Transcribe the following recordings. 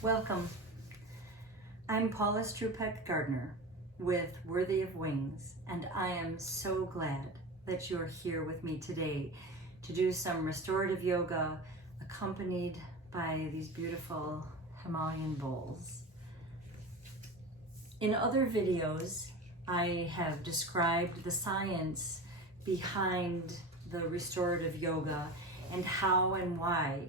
Welcome. I'm Paula Strupek Gardner with Worthy of Wings, and I am so glad that you're here with me today to do some restorative yoga accompanied by these beautiful Himalayan bowls. In other videos, I have described the science behind the restorative yoga and how and why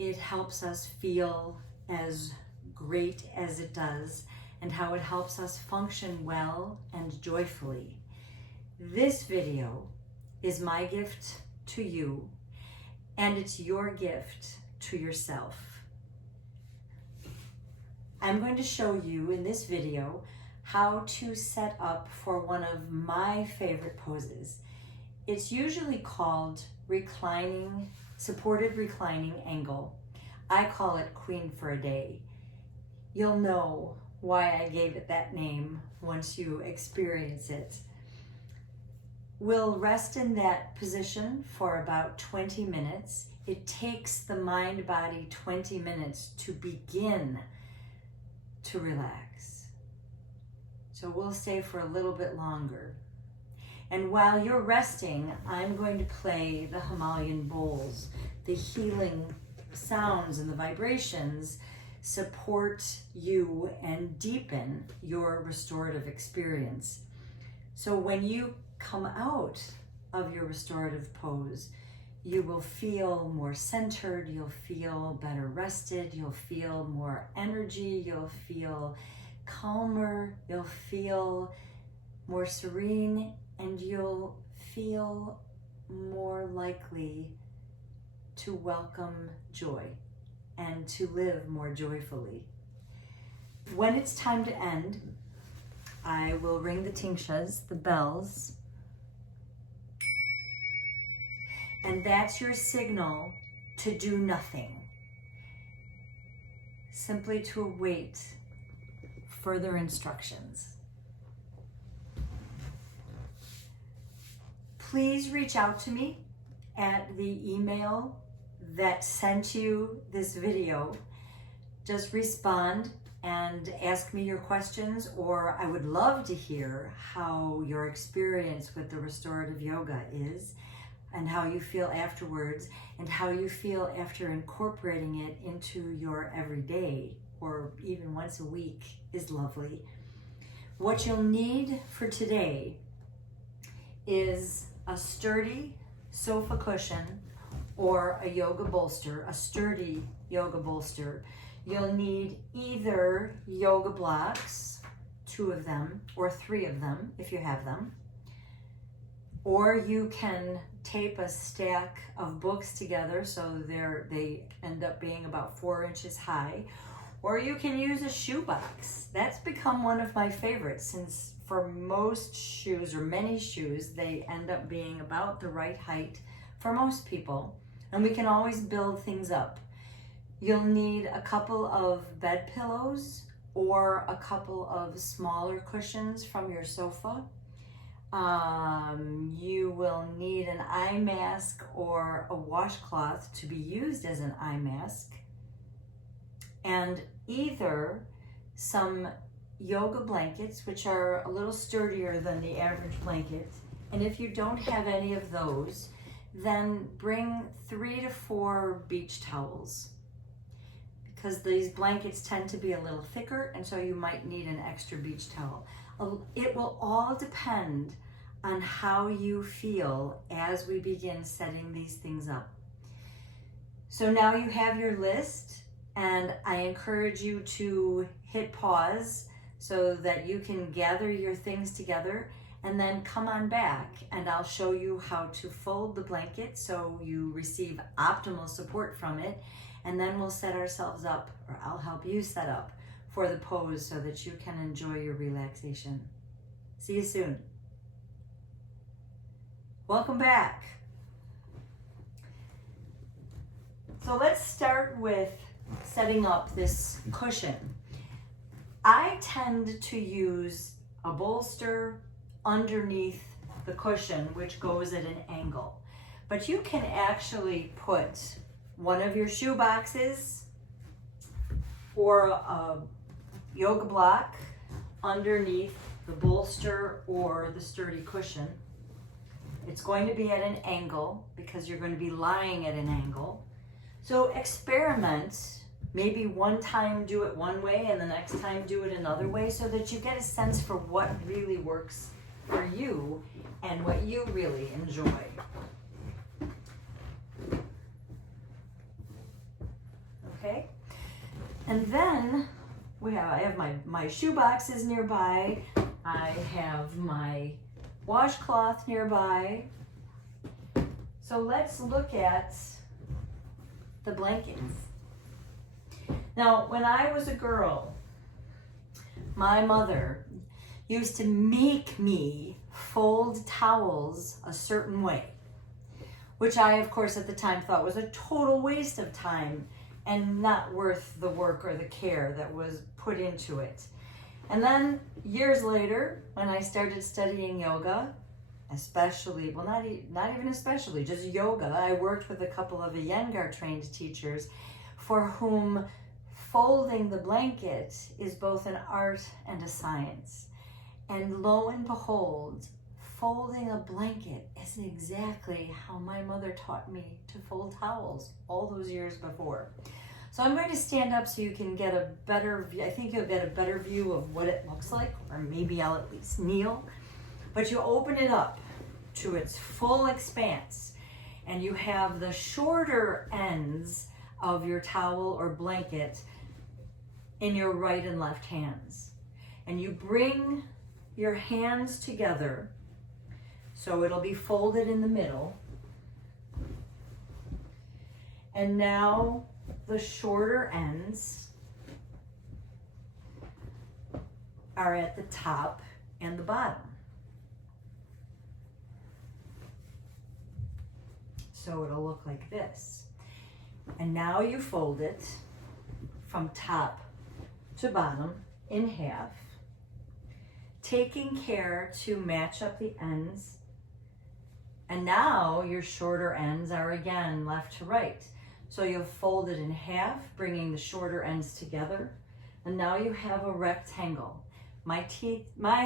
it helps us feel as great as it does, and how it helps us function well and joyfully. This video is my gift to you, and it's your gift to yourself. I'm going to show you in this video how to set up for one of my favorite poses. It's usually called reclining, supported reclining angle. I call it Queen for a Day. You'll know why I gave it that name once you experience it. We'll rest in that position for about 20 minutes. It takes the mind-body 20 minutes to begin to relax. So we'll stay for a little bit longer. And while you're resting, I'm going to play the Himalayan bowls. The healing sounds and the vibrations support you and deepen your restorative experience. So when you come out of your restorative pose, you will feel more centered, you'll feel better rested, you'll feel more energy, you'll feel calmer, you'll feel more serene, and you'll feel more likely to welcome joy and to live more joyfully. When it's time to end, I will ring the tingshas, the bells, and that's your signal to do nothing, simply to await further instructions. Please reach out to me at the email that sent you this video. Just respond and ask me your questions, or I would love to hear how your experience with the restorative yoga is and how you feel afterwards and how you feel after incorporating it into your everyday, or even once a week is lovely. What you'll need for today is a sturdy sofa cushion or a yoga bolster, a sturdy yoga bolster. You'll need either yoga blocks, 2 of them, or 3 of them if you have them, or you can tape a stack of books together so they end up being about 4 inches high, or you can use a shoebox. That's become one of my favorites, since for most shoes, or many shoes, they end up being about the right height for most people, and we can always build things up. You'll need a couple of bed pillows or a couple of smaller cushions from your sofa. You will need an eye mask or a washcloth to be used as an eye mask, and either some yoga blankets, which are a little sturdier than the average blanket. And if you don't have any of those, then bring 3 to 4 beach towels, because these blankets tend to be a little thicker, and so you might need an extra beach towel. It will all depend on how you feel as we begin setting these things up. So now you have your list, and I encourage you to hit pause so that you can gather your things together, and then come on back and I'll show you how to fold the blanket so you receive optimal support from it, and then we'll set ourselves up, or I'll help you set up for the pose so that you can enjoy your relaxation. See you soon. Welcome back. So let's start with setting up this cushion. I tend to use a bolster underneath the cushion, which goes at an angle. But you can actually put one of your shoe boxes or a yoga block underneath the bolster or the sturdy cushion. It's going to be at an angle because you're going to be lying at an angle. So experiment. Maybe one time do it one way and the next time do it another way so that you get a sense for what really works for you and what you really enjoy. Okay? And then I have my shoe boxes nearby. I have my washcloth nearby. So let's look at the blankets. Now, when I was a girl, my mother used to make me fold towels a certain way, which I, of course, at the time thought was a total waste of time and not worth the work or the care that was put into it. And then years later, when I started studying yoga, especially, well, not even especially, just yoga, I worked with a couple of Iyengar trained teachers for whom folding the blanket is both an art and a science. And lo and behold, folding a blanket is exactly how my mother taught me to fold towels all those years before. So I'm going to stand up so you can get a better view. I think you'll get a better view of what it looks like, or maybe I'll at least kneel. But you open it up to its full expanse, and you have the shorter ends of your towel or blanket in your right and left hands. And you bring your hands together so it'll be folded in the middle. And now the shorter ends are at the top and the bottom. So it'll look like this. And now you fold it from top to bottom in half, taking care to match up the ends. And now your shorter ends are again left to right. So you'll fold it in half, bringing the shorter ends together. And now you have a rectangle. My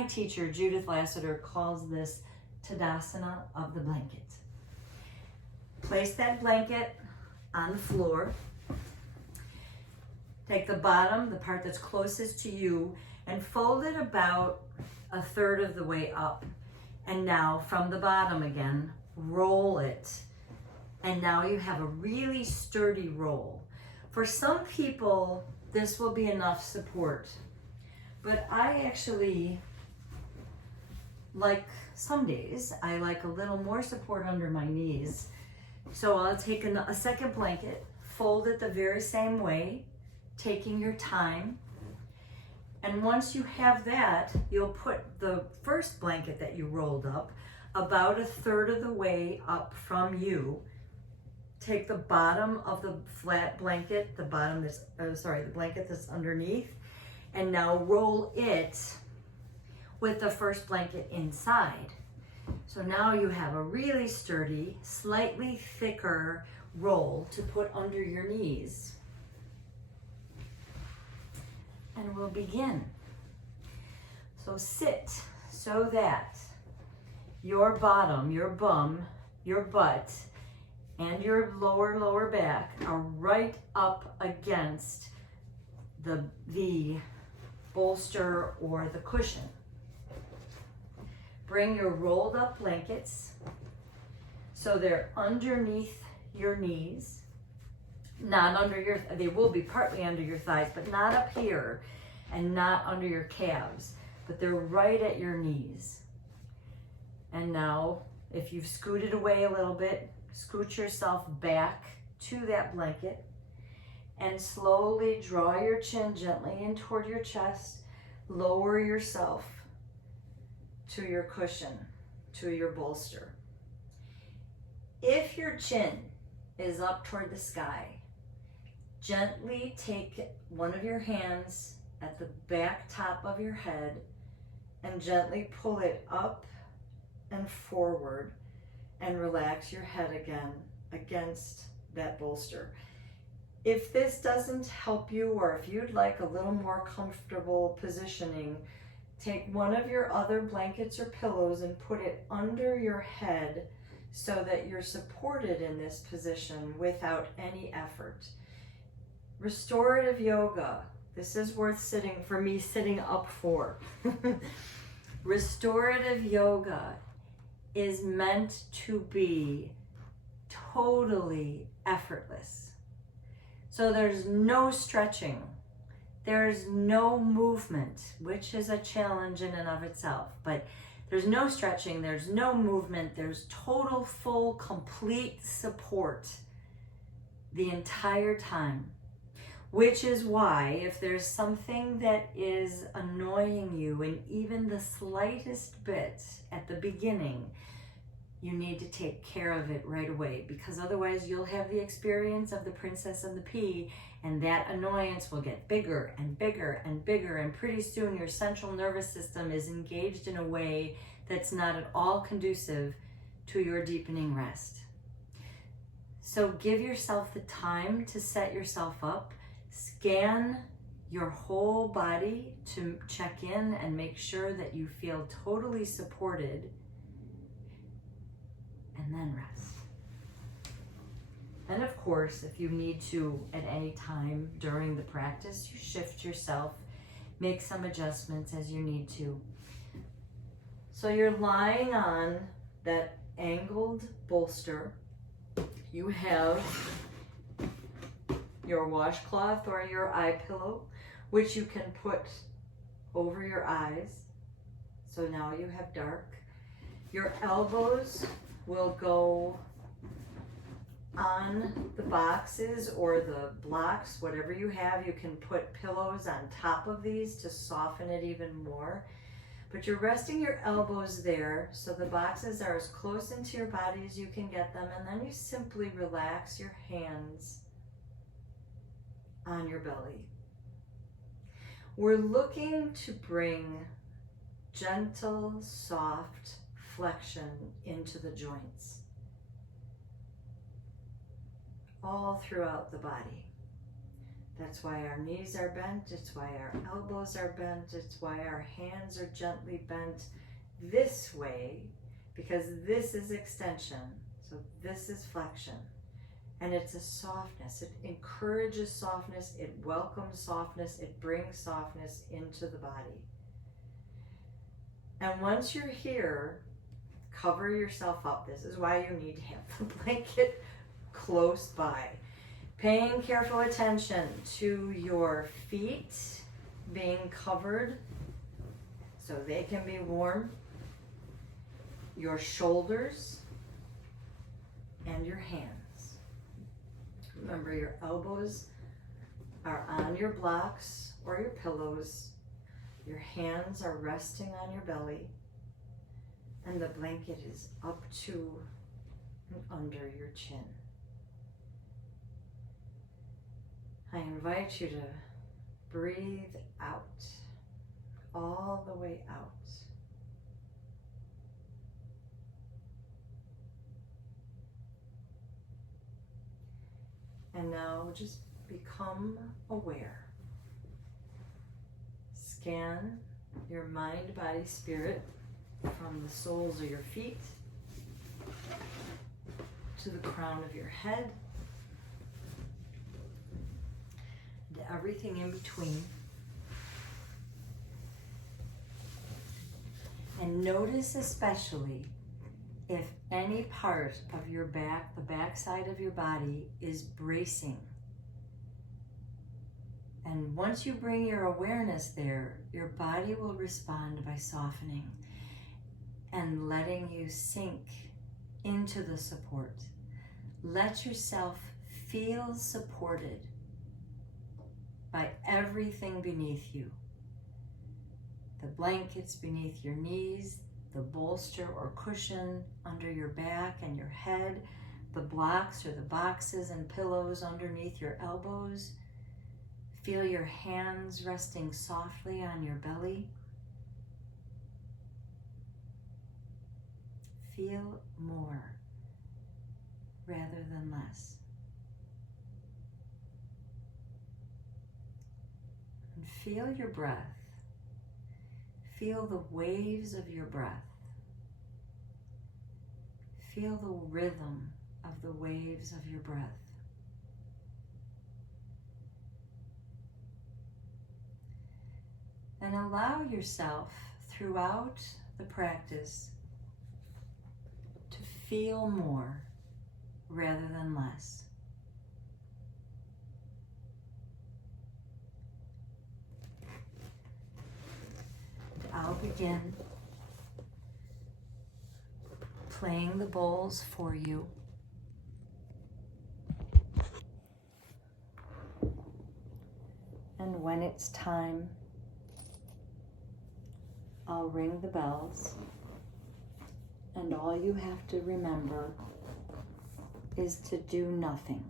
teacher, Judith Lassiter, calls this Tadasana of the blanket. Place that blanket on the floor. Take the bottom, the part that's closest to you, and fold it about a third of the way up. And now from the bottom again, roll it. And now you have a really sturdy roll. For some people, this will be enough support. But I actually like, some days, I like a little more support under my knees. So I'll take a second blanket, fold it the very same way, taking your time. And once you have that, you'll put the first blanket that you rolled up about a third of the way up from you. Take the bottom of the flat blanket, the blanket that's underneath, and now roll it with the first blanket inside. So now you have a really sturdy, slightly thicker roll to put under your knees. And we'll begin. So sit so that your bottom, your bum, your butt, and your lower back are right up against the bolster or the cushion. Bring your rolled up blankets so they're underneath your knees, not under your, they will be partly under your thighs, but not up here and not under your calves, but they're right at your knees. And now, if you've scooted away a little bit, scoot yourself back to that blanket and slowly draw your chin gently in toward your chest. Lower yourself to your cushion, to your bolster. If your chin is up toward the sky, gently take one of your hands at the back top of your head and gently pull it up and forward and relax your head again against that bolster. If this doesn't help you, or if you'd like a little more comfortable positioning, take one of your other blankets or pillows and put it under your head so that you're supported in this position without any effort. Restorative yoga. This is worth sitting up for. Restorative yoga is meant to be totally effortless. So there's no stretching. There's no movement, which is a challenge in and of itself. But there's no stretching, there's no movement, there's total, full, complete support the entire time. Which is why if there's something that is annoying you in even the slightest bit at the beginning, you need to take care of it right away, because otherwise you'll have the experience of the princess and the pea, and that annoyance will get bigger and bigger and bigger, and pretty soon your central nervous system is engaged in a way that's not at all conducive to your deepening rest. So give yourself the time to set yourself up. Scan your whole body to check in and make sure that you feel totally supported, and then rest. And of course, if you need to at any time during the practice, you shift yourself, make some adjustments as you need to. So you're lying on that angled bolster. You have your washcloth or your eye pillow, which you can put over your eyes. So now you have dark. Your elbows will go on the boxes or the blocks, whatever you have. You can put pillows on top of these to soften it even more. But you're resting your elbows there so the boxes are as close into your body as you can get them, and then you simply relax your hands on your belly. We're looking to bring gentle, soft flexion into the joints all throughout the body. That's why our knees are bent, it's why our elbows are bent, it's why our hands are gently bent this way, because this is extension, so this is flexion. And it's a softness. It encourages softness, it welcomes softness, it brings softness into the body. And once you're here, cover yourself up. This is why you need to have the blanket close by. Paying careful attention to your feet being covered so they can be warm, your shoulders, and your hands. Remember, your elbows are on your blocks or your pillows. Your hands are resting on your belly, and the blanket is up to and under your chin. I invite you to breathe out, all the way out. And now just become aware. Scan your mind, body, spirit from the soles of your feet to the crown of your head, to everything in between. And notice especially if any part of your back, the back side of your body, is bracing. And once you bring your awareness there, your body will respond by softening and letting you sink into the support. Let yourself feel supported by everything beneath you. The blankets beneath your knees, the bolster or cushion under your back and your head, the blocks or the boxes and pillows underneath your elbows. Feel your hands resting softly on your belly. Feel more rather than less. feel your breath. Feel the waves of your breath. Feel the rhythm of the waves of your breath. And allow yourself throughout the practice to feel more rather than less. I'll begin playing the bowls for you. And when it's time, I'll ring the bells, and all you have to remember is to do nothing.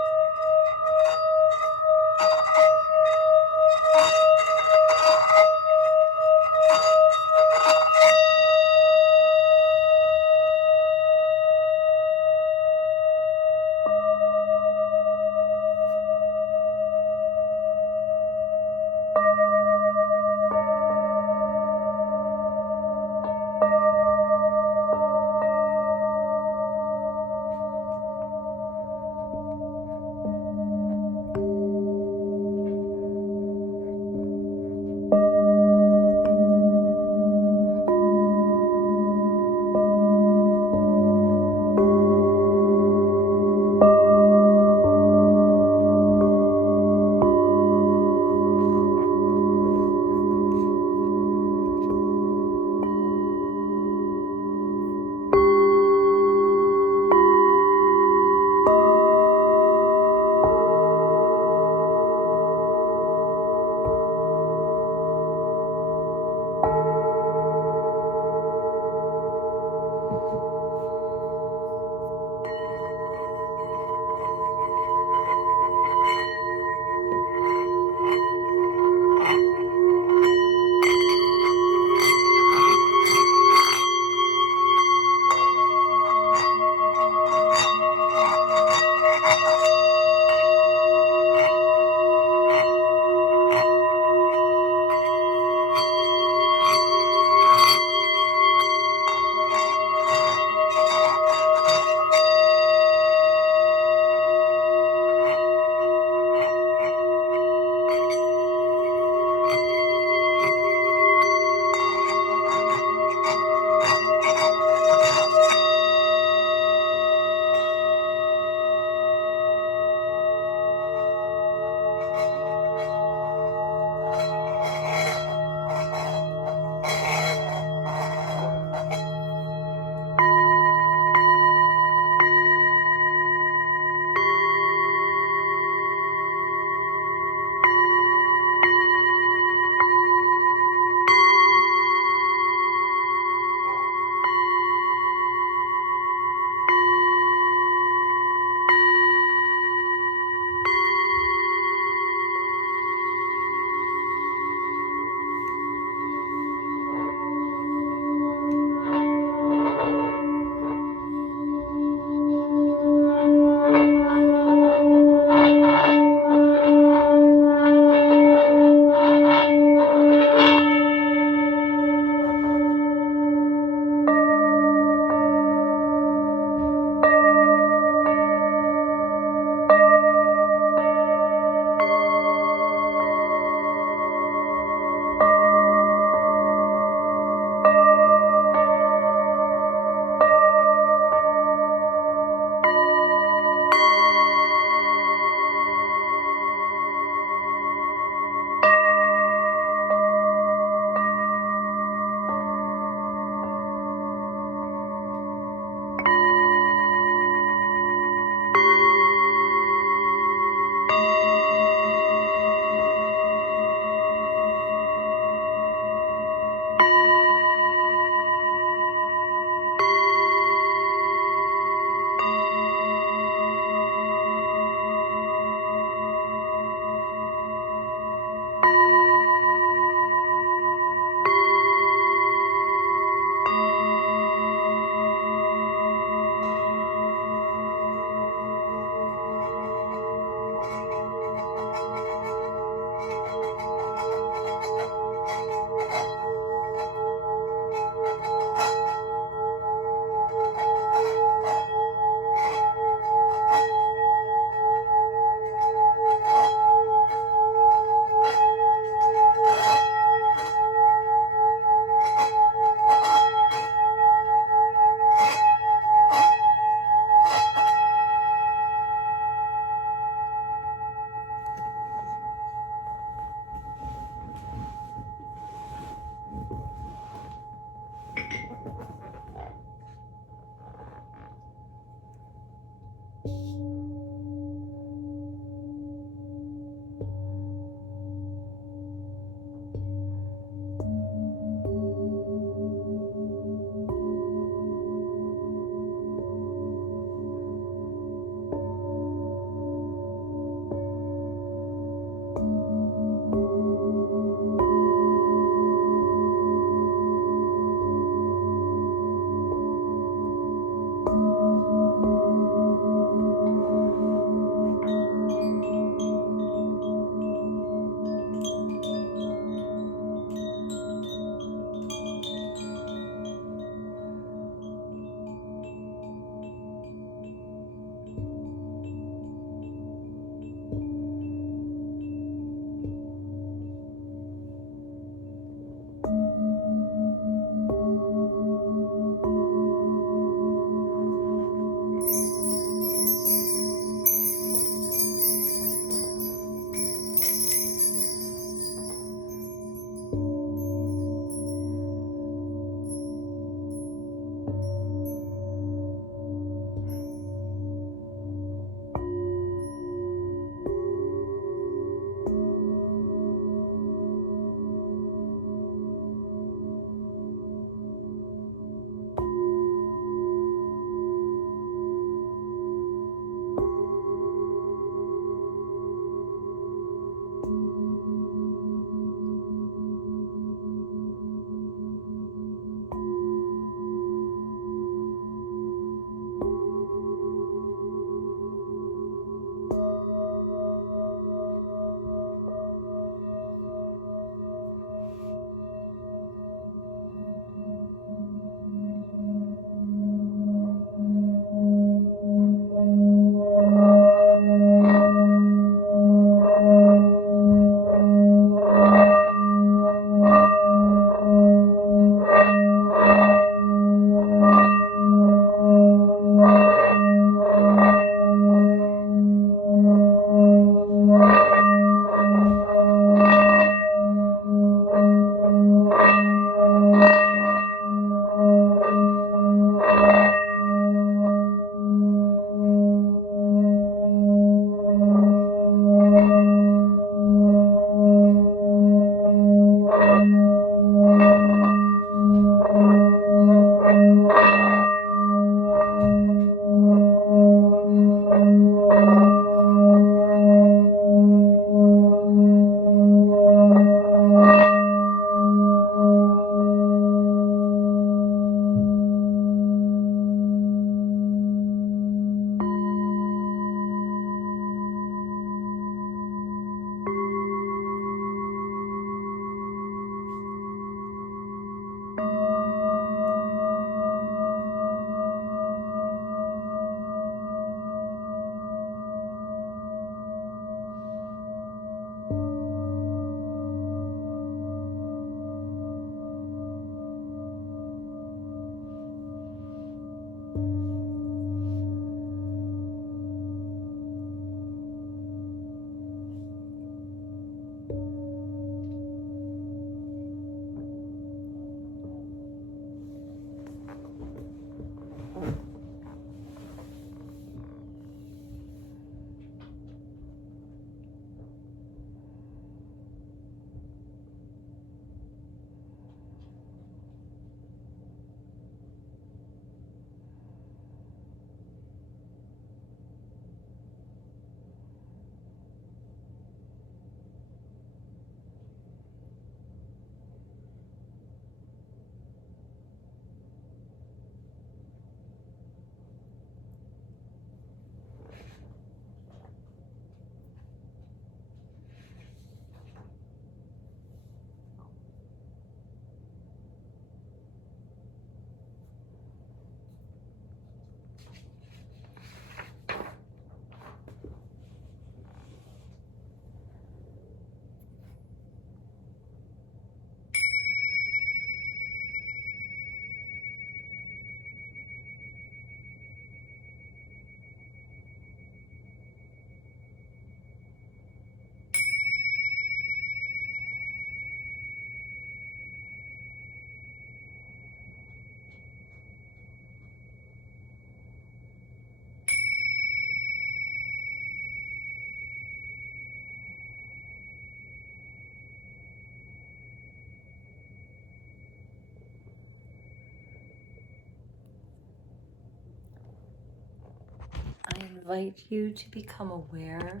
invite you to become aware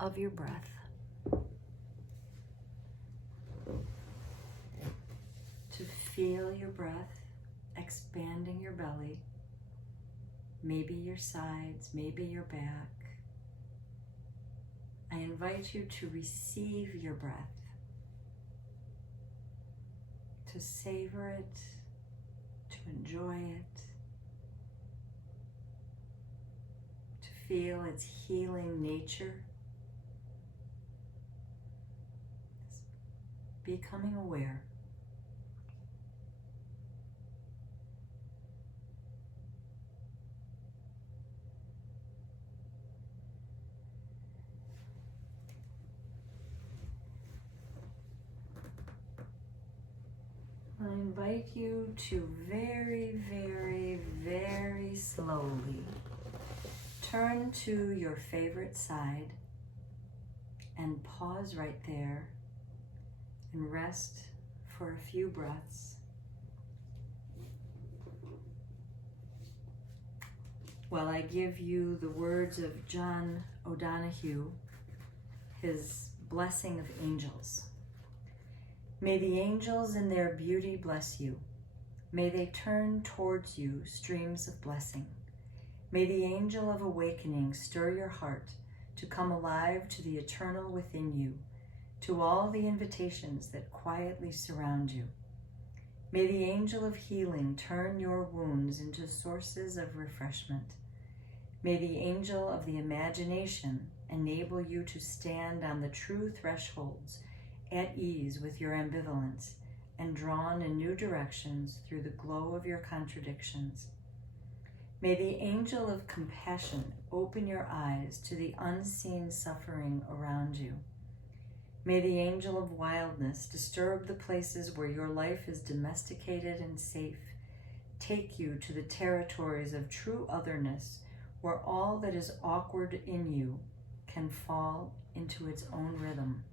of your breath. To feel your breath expanding your belly, maybe your sides, maybe your back. I invite you to receive your breath, to savor it, to enjoy it, to feel its healing nature. Becoming aware. I invite you to very, very, very slowly turn to your favorite side and pause right there and rest for a few breaths while I give you the words of John O'Donohue, his blessing of angels. May the angels in their beauty bless you. May they turn towards you streams of blessing. May the angel of awakening stir your heart to come alive to the eternal within you, to all the invitations that quietly surround you. May the angel of healing turn your wounds into sources of refreshment. May the angel of the imagination enable you to stand on the true thresholds at ease with your ambivalence and drawn in new directions through the glow of your contradictions. May the angel of compassion open your eyes to the unseen suffering around you. May the angel of wildness disturb the places where your life is domesticated and safe, take you to the territories of true otherness where all that is awkward in you can fall into its own rhythm.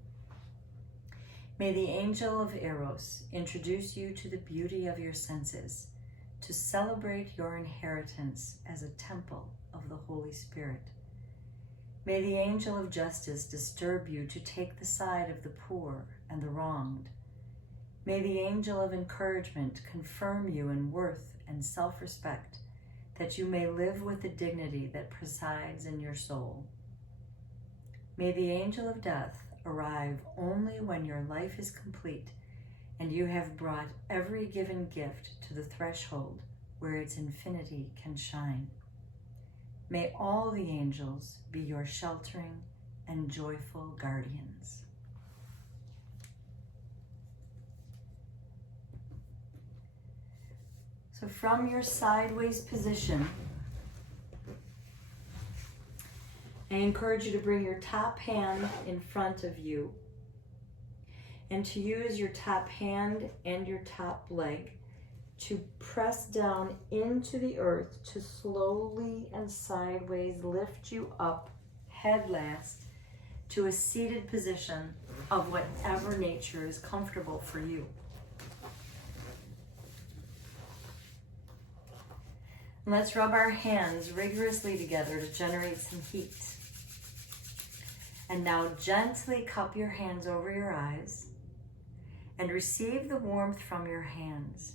May the angel of Eros introduce you to the beauty of your senses, to celebrate your inheritance as a temple of the Holy Spirit. May the angel of justice disturb you to take the side of the poor and the wronged. May the angel of encouragement confirm you in worth and self-respect, that you may live with the dignity that presides in your soul. May the angel of death arrive only when your life is complete and you have brought every given gift to the threshold where its infinity can shine. May all the angels be your sheltering and joyful guardians. So from your sideways position, I encourage you to bring your top hand in front of you and to use your top hand and your top leg to press down into the earth to slowly and sideways lift you up head last to a seated position of whatever nature is comfortable for you. Let's rub our hands rigorously together to generate some heat. And now gently cup your hands over your eyes and receive the warmth from your hands.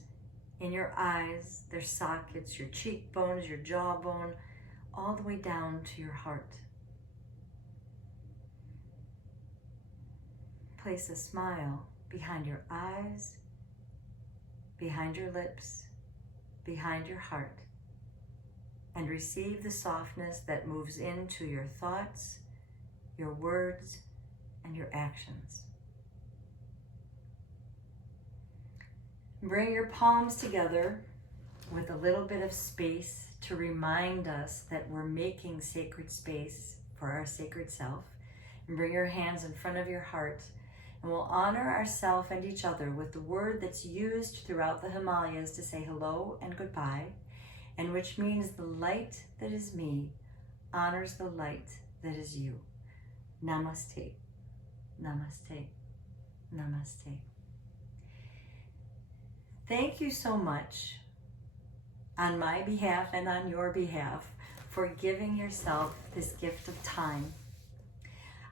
In your eyes, their sockets, your cheekbones, your jawbone, all the way down to your heart. Place a smile behind your eyes, behind your lips, behind your heart, and receive the softness that moves into your thoughts, your words, and your actions. Bring your palms together with a little bit of space to remind us that we're making sacred space for our sacred self. And bring your hands in front of your heart, and we'll honor ourselves and each other with the word that's used throughout the Himalayas to say hello and goodbye, and which means the light that is me honors the light that is you. Namaste, namaste, namaste. Thank you so much on my behalf and on your behalf for giving yourself this gift of time.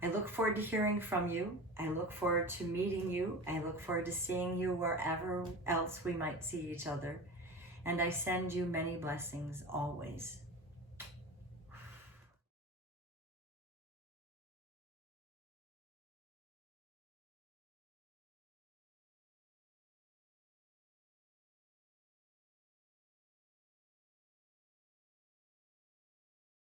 I look forward to hearing from you. I look forward to meeting you. I look forward to seeing you wherever else we might see each other. And I send you many blessings always.